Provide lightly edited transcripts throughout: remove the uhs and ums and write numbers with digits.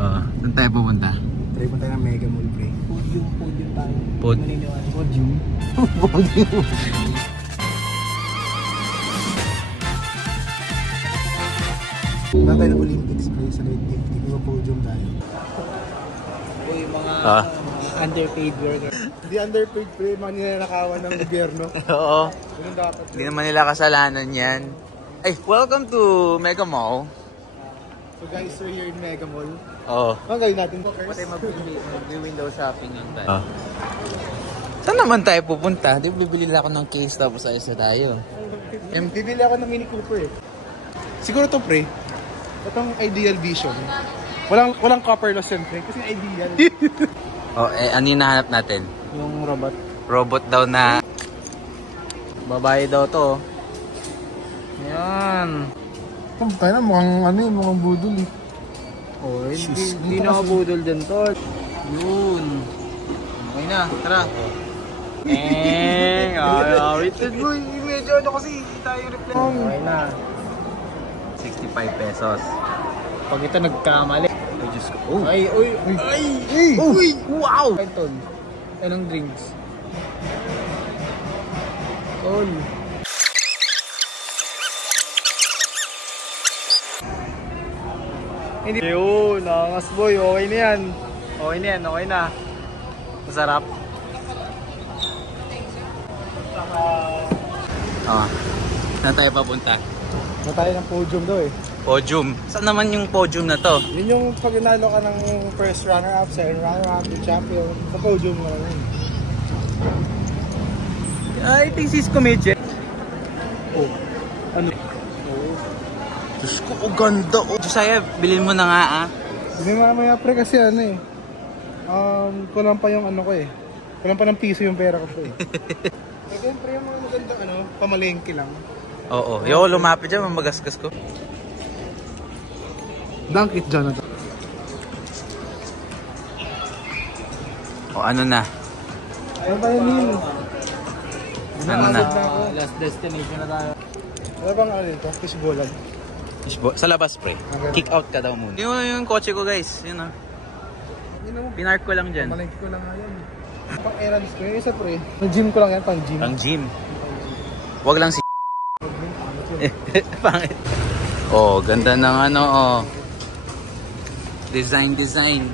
Saan tayo pupunta? Try pa tayo ng Mega Mall, pre. Podium tayo. Podium? Podium. Wala tayo ng Olympics, pre. Sa late 50. Kung podium tayo. Uy, mga underpaid worker. Hindi underpaid, pre. Mga nilalakawan ng gobyerno. Oo. Ganun dapat. Hindi naman nila kasalanan yan. Ay, welcome to Mega Mall. So guys, we're here in Mega Mall. Oo. Ano gawin natin po? Patay mag-window shopping lang tayo. Saan naman tayo pupunta? Di bibili lang ako ng case tapos ayos na tayo. Bibili ako ng Mini Cooper eh. Siguro to, pre. Itong Ideal Vision. Walang copper loss yun, pre. Kasi ideal. Ano yung nahanap natin? Yung robot. Robot daw na... Babae daw to. Yan. Tayo na, mukhang budol eh. Oh, hindi na mabudol dyan to. Yun. Okay na, tara. Wait boy. Medyo ano kasi tayo reply. Okay na. 65 pesos. Pag ito nagkamali. Ay, Diyos ko. Oh. Ay! Wow! Ay, tol. Anong drinks? Tol. Hindi. Yun, nakangas boy. Okay na yan. Okay na. Masarap. Saan tayo papunta? Na tayo ng podium daw eh. Podium. Saan naman yung podium na to? Yun yung pag nanalo ka ng first runner-up, second runner-up, yung champion, sa podium mo naman. Ay, this is comedian. Oh. Ano? Diyos ko, ganda. Josiah, bilhin mo na nga Hindi mamaya pre kasi ano eh. Kulang pa yung ano ko eh. Kulang pa ng piso yung pera ko po eh. Again pre, yung mga maganda pamalengke lang. Oo. Yo, lumapit dyan, mamagasgas ko. Dunk it, Jonathan. Ano na? Ano tayo Neil? Ano na? Last destination na tayo. Ano bang ano ito? Fishballan. Sa labas, pre. Kick out ka daw muna. Yung kotse ko, guys. Yun Pinark ko lang dyan. Pamalengke ko lang nga yan. Pang errands ko. Yung isa pre. Pang gym ko lang yan, pang gym. Pang gym. Wag lang si pangit. Ganda ng Design.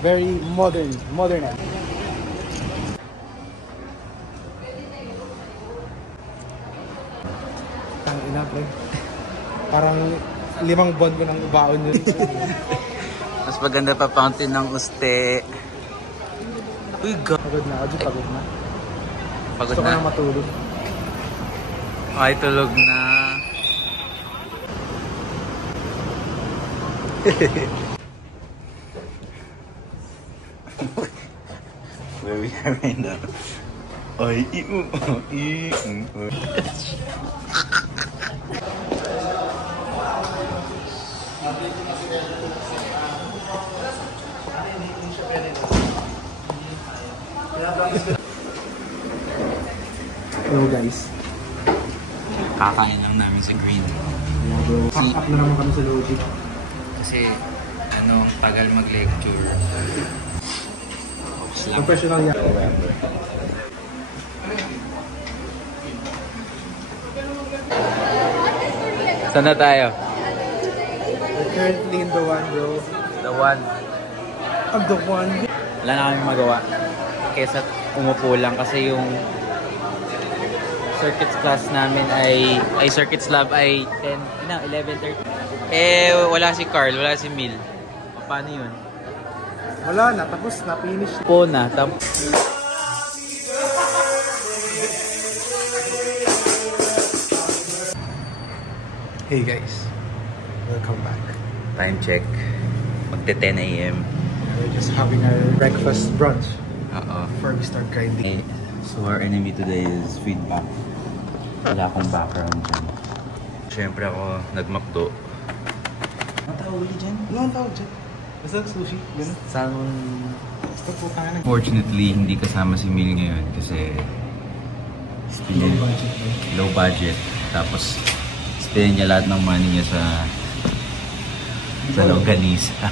Very modern. Tang ina pre. Parang 5 buwan ko nang baon yun. Mas maganda pa fountain ng uste. Uy, God. Pagod na ako, pagod na. Pagod Gusto ko na. nang matulog. Ay, tulog na. Where we are right now. Hello guys. Kakain lang namin sa Green. Pack up na naman kami sa Logic. Kasi, tagal mag-lecture. Professional yan. Saan na tayo? We're currently in the one, bro. The one. The one. Wala na kami magawa. Kesa umupo lang kasi yung circuits class namin ay circuits lab ay 11:30. Wala si Carl, wala si Mil. Paano yun? Wala na, tapos na, finish. Po na, tapos... Hey guys, welcome back. Time check. Magte-10 AM. We're just having our breakfast brunch Oo. before we start grinding. So our enemy today is feedback. Wala akong background dyan. Siyempre ako nagmakdo. Ano tawag ulit dyan? Ano ang tawag dyan? Basta sushi, gano'n. Salmon. Basta po tayo nag- Fortunately, hindi kasama si Mil ngayon kasi still low budget. Tapos spend niya lahat ng money niya sa Sa longganisa.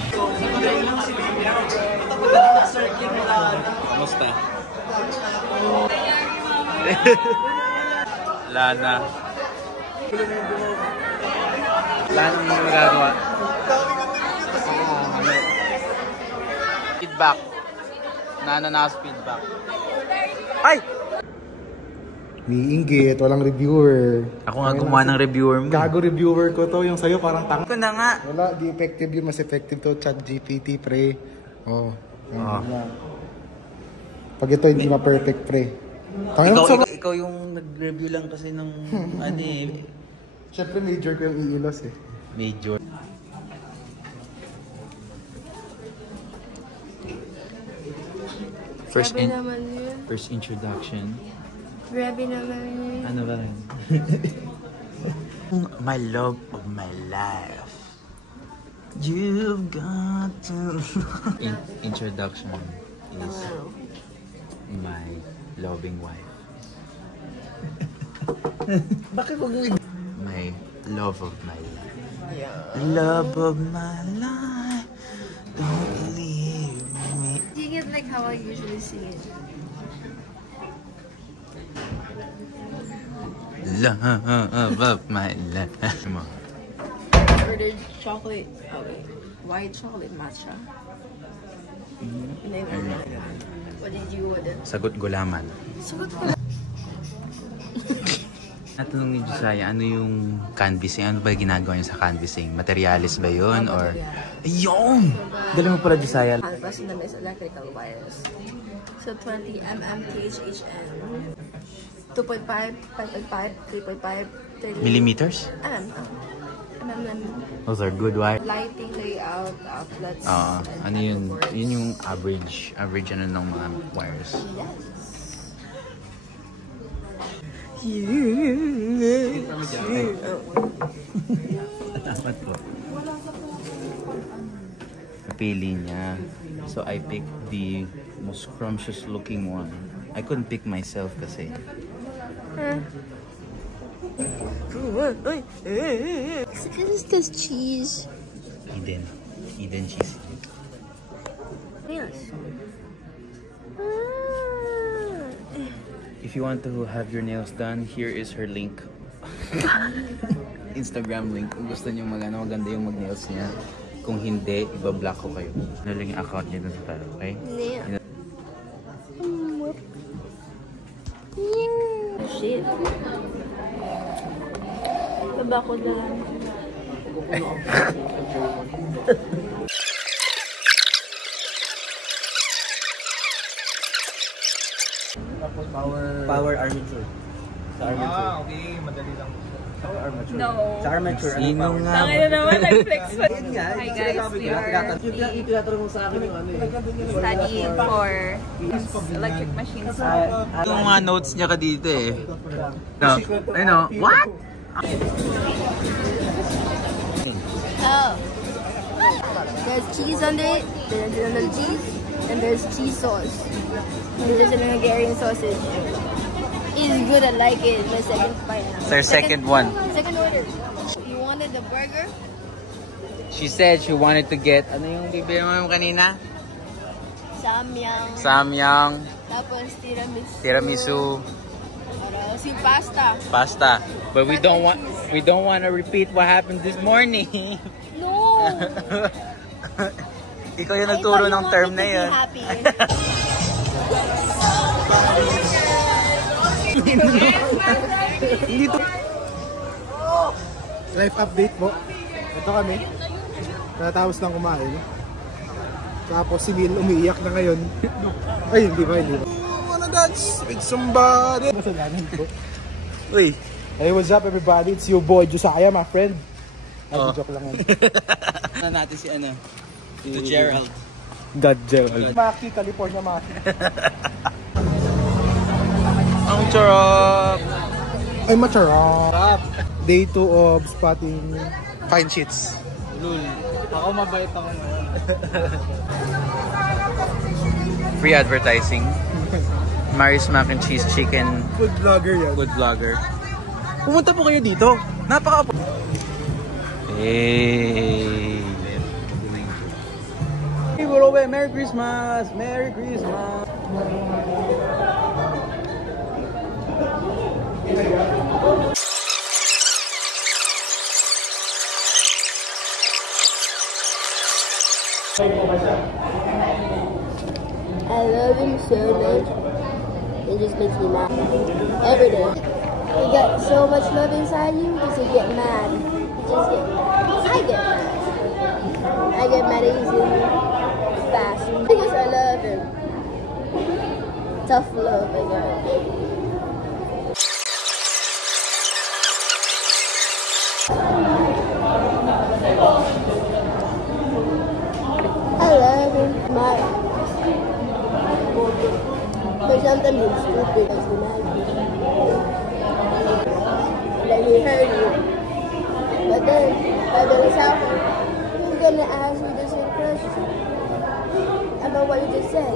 Kamusta? Wala na. Wala na yung magagawa. Feedback. Nananaas feedback. Ay! Niinggit, walang reviewer. Ako nga gumawa ng reviewer mo. Gago reviewer ko to, yung sa'yo parang tanga. Ko na nga. Wala, di effective yun. Mas effective to ChatGPT, pre. Pag ito hindi ma-perfect, pre. Ikaw yung nag-review lang kasi ng ano eh. Siyempre major ko yung iilos eh. Major. First introduction. Grabe naman yun. Ano ba rin? My love of my life. You've got to... Introduction is my loving wife. Bakit wag mo? My love of my life. Yeah. Love of my life. Don't leave me. Sing it like how I usually sing it. Love of my life. Come on. Ordered chocolate, white chocolate matcha. And then, what did you order? Sagot gulaman. Sagot ko lang. Natanong ni Josiah, ano yung canvassing? Ano ba ginagawa niya sa canvassing? Materialis ba yun? Or... Ayun! Galing mo pala, Josiah. Canvas in the mix electrical wires. So 20 mm THHN. 2.5, 5.5, 3.5, 30 Millimeters? Those are good wire. Lighting, layout, outlets. Ano yun? Yun yung average ano ng mga wires. Salamat po. Napili niya. So I picked the most scrumptious looking one. I couldn't pick myself kasi. This cheese. Eden cheese. Yes. If you want to have your nails done, here is her link. Instagram link. Kung gusto niyo maganda yung mag-nails niya. Kung hindi, ibablock ko kayo. Ano lang yung account niya dun sa talo, okay? Yeah. Shit. Baba ko na lang. Power armature. Sa armature. Okay. Madali lang. Power armature. No. Sa armature. Sino nga? Tangina naman, nag-flex pa. Yun nga. Hi guys, we are Itinatanong mo sa akin yung ano eh. studying for electric machines. Yung mga notes niya ka dito eh. No. Ano? What? Oh. There's cheese under it, there's another cheese, and there's cheese sauce. And there's an Hungarian sausage. It's good, I like it. My second bite. Sir, second one. Second order. You wanted the burger? She said she wanted to get, ano yung bibili mo kanina? Samyang. Samyang, Tapos tiramisu, Tapos yung pasta. pasta. But we don't want to repeat what happened this morning. No! Ikaw yung nagturo ng term na yun. Hindi to. Life update po. Ito kami. Natapos lang kumain. Tapos si Neil umiiyak na ngayon. Ay, hindi ba? Wanna dance with somebody. Masalanan po. Uy. Hey, what's up everybody? It's your boy Josiah, my friend. Ay, joke lang yan. Ano natin si ano? Si Gerald. God Gerald. Maki, California Maki. Ang charap! Ay, macharap. Day 2 of spotting fine sheets. Lul. Ako mabait ako ngayon. Free advertising. Mary's Mac and Cheese Chicken. Food vlogger yan. Food vlogger. Pumunta po kayo dito. Napaka... Hey! Hey, we're over. Merry Christmas! Merry Christmas! I love him so much. It just makes me mad. Every day. You got so much love inside you because you get mad. You just get mad. I get mad. I get mad easily. Fast. Because I love him. Tough love, I guess. I love him. But sometimes it's stupid as the magic. Let me hurt you. But then, by the sound, he's gonna ask me the same question about what you just said.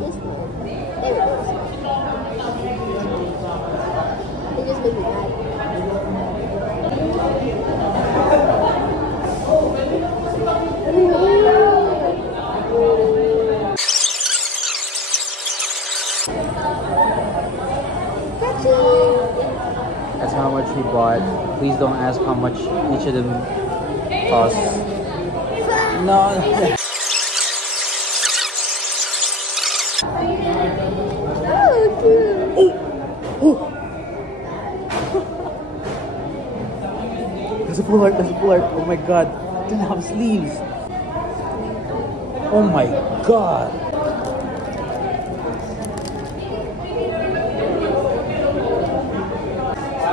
This man. There it is. It just made me mad. That's how much we bought. Please don't ask how much each of them cost. No. There's a full heart, there's a full heart. Oh my god. It doesn't have sleeves. Oh my god.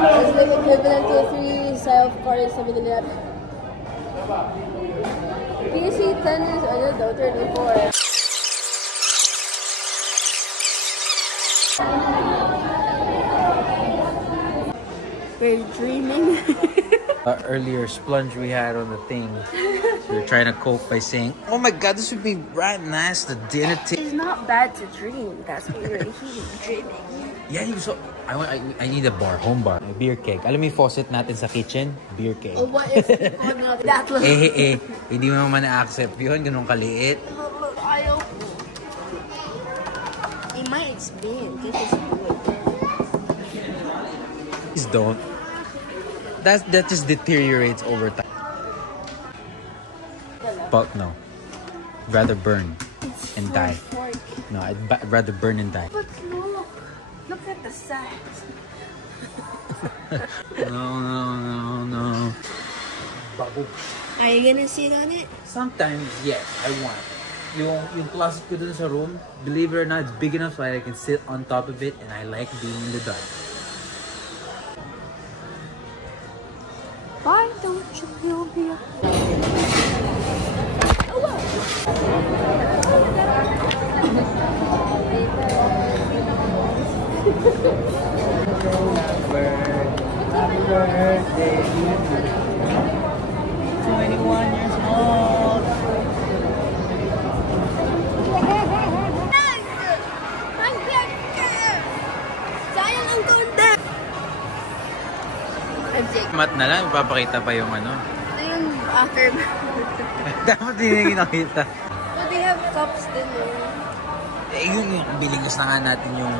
It's like equivalent to 3 self-carded 7-Eleven. PC 10 years old, though, 34. We're dreaming. Earlier splunge we had on the thing. So we were trying to cope by saying, oh my god, this would be right nice to dinner table. It's not bad to dream. That's what we're dreaming. Yeah, you so I need a bar, home bar. A beer keg. Alam mo yung faucet natin sa kitchen? Beer keg. Oh, what if we call not that one? Hindi mo naman na-accept yun, ganun kaliit. Ayaw ko. It might expand, just as good. Please don't. That just deteriorates over time. But no. Rather burn and die. No, I'd rather burn and die. But look at the size. No. Are you gonna sit on it? Sometimes, yes, I want. Yung closet ko dun sa room, believe it or not, it's big enough so I can sit on top of it and I like being in the dark. Why don't you feel me up? Happy birthday to you. 21 years old. Sayang ang konti. Mat na lang, ipapakita pa yung ano. Ito yung after. Dapat hindi nakita. But they have cups din Yung bilingas na nga natin yung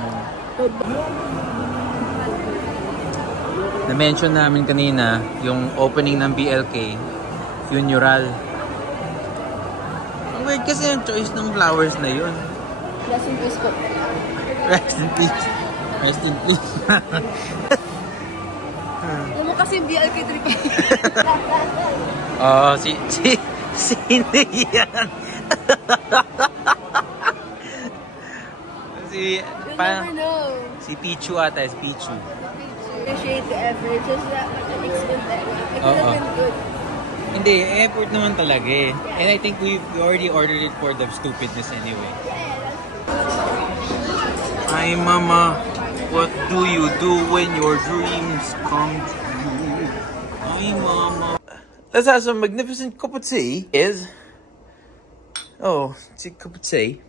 na-mention namin kanina, yung opening ng BLK funeral. Ang weird kasi yung choice ng flowers na yun. Rest in peace po. Rest in peace. Rest in peace. Yung mo kasi BLK trip. Oh, sino yan? You never know. Si Pichu ata, si Pichu. Appreciate the effort. Just that the extent that it could have been good. Hindi, effort naman talaga eh. And I think we already ordered it for the stupidness anyway. Hi mama, what do you do when your dreams come true? Hi mama. Let's have some magnificent cup of tea. It's a cup of tea.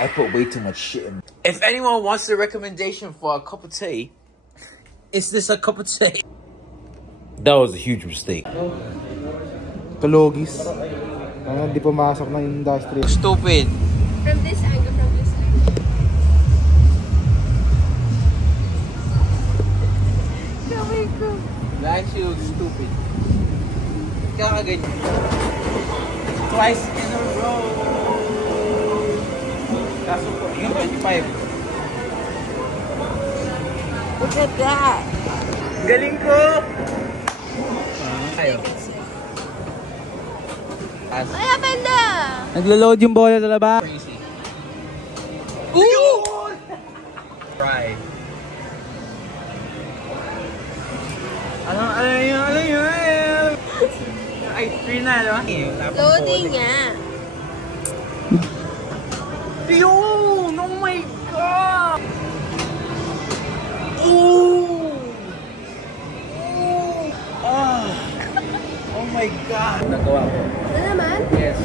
I put way too much shit in. If anyone wants a recommendation for a cup of tea, is this a cup of tea? That was a huge mistake. Kalogis. Hindi pumasok ng industry. Stupid. From this angle, from this angle. Kamay ko. Like you stupid. Kakaganyan. Twice in a row. Kaso po, yung 25. Look at that. Galing ko! Tayo. What happened there? Naglo-load yung bola sa labas. Crazy. Ooh! Try. Ano yun? Ay, 3 na, no? Loading nga. Yun! Oh my God! Ooh! Oh! Oh my God! Nagawa ko. Ano naman? Yes.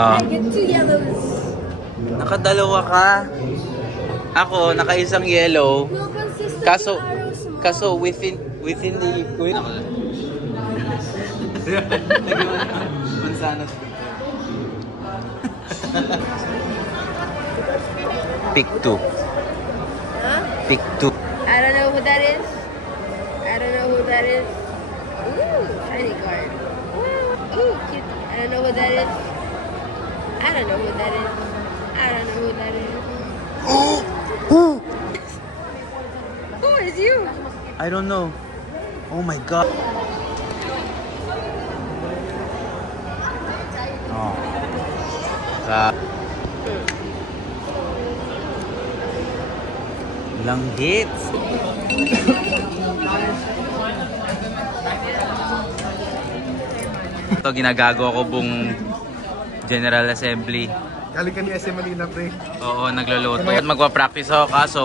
I get 2 yellows. Nakadalawa ka. Ako, naka-isang yellow. No, consistent Kaso, arrows mo. kaso within the Mansanas. Pick 2. Huh? Pick 2. I don't know who that is. I don't know who that is. Ooh, shiny card. Ooh, cute. I don't know who that is. I don't know who that is. I don't know who that is. Who is you? I don't know. Oh my God. Oh. Lang hits. Ito ginagago ko buong General Assembly. Galing ka ni SM Manila, pre. Oo, nagluluto. Magpa-practice ako kaso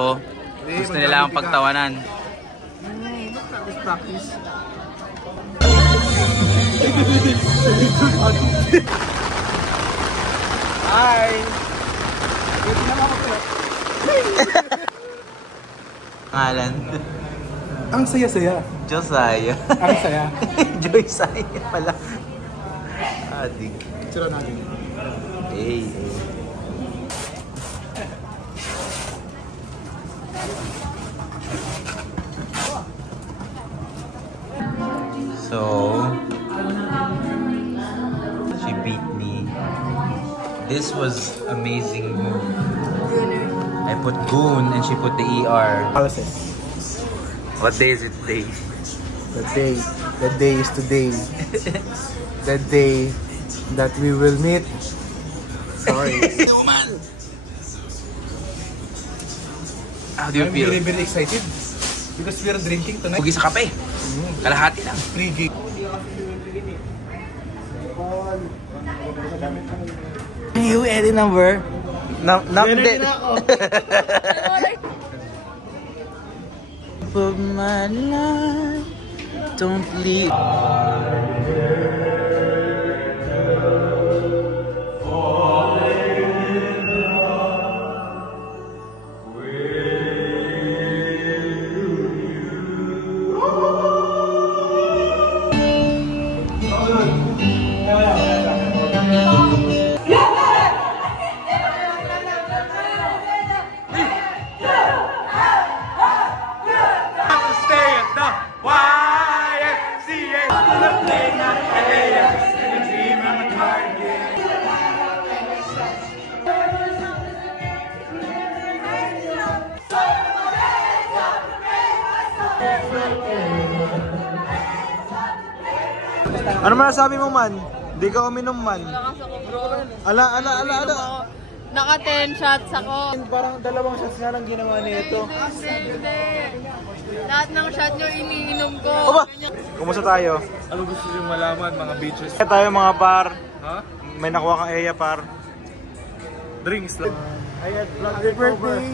gusto nila akong pagtawanan. Practice. Hi! Ngalan. Ang saya-saya. Josiah. Ang saya. Josiah pala. Adik. Sira natin. Hey. So, she beat me. This was amazing move. I put goon and she put the ER. Palaces. What day is it today? The day is today. The day that we will meet. Sorry. How do you feel? I'm very excited because we are drinking tonight. Pugi sa kape. Kalahati lang. 3G. You edit number? Number. Of my life, don't leave. Ano masasabi mo, man? Di ka uminom, man. Malakas ako, bro. Ala. Naka 10 shots ako. Parang 2 shots nga lang ginawa nito. Hindi. Lahat ng shot nyo iniinom ko. Kumusta tayo? Ano gusto nyo malaman, mga bitches? Kaya tayo mga par. Ha? May nakuha kang Eya, par. Drinks lang. Happy birthday.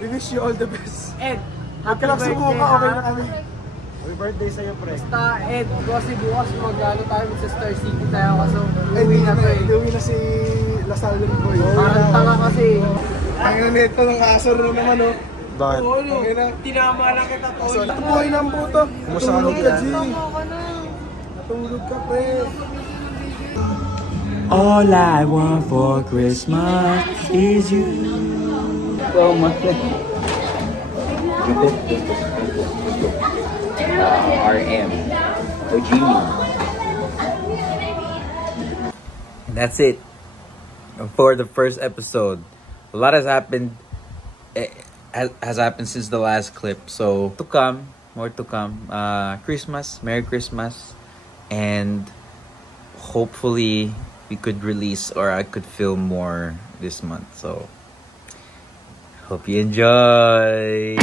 We wish you all the best. Ed, happy birthday. Sumuka, okay na kami. Happy birthday sa'yo, pre. Basta, Ed, kasi bukas mag-ano tayo sa Star City tayo kasi Uwi na si Lasalle Boy. parang tanga kasi. Ang nito ng asar na naman, oh. Bakit? Tinama lang kita, Tol. So, buhay ng puto. Natulog ka, G. Natulog ka, pre. All I want for Christmas is you. So much. RM. So Jimmy. And that's it for the first episode. A lot has happened. Has happened since the last clip. So to come, more to come. Christmas, Merry Christmas, and hopefully we could release or I could film more this month. So hope you enjoy.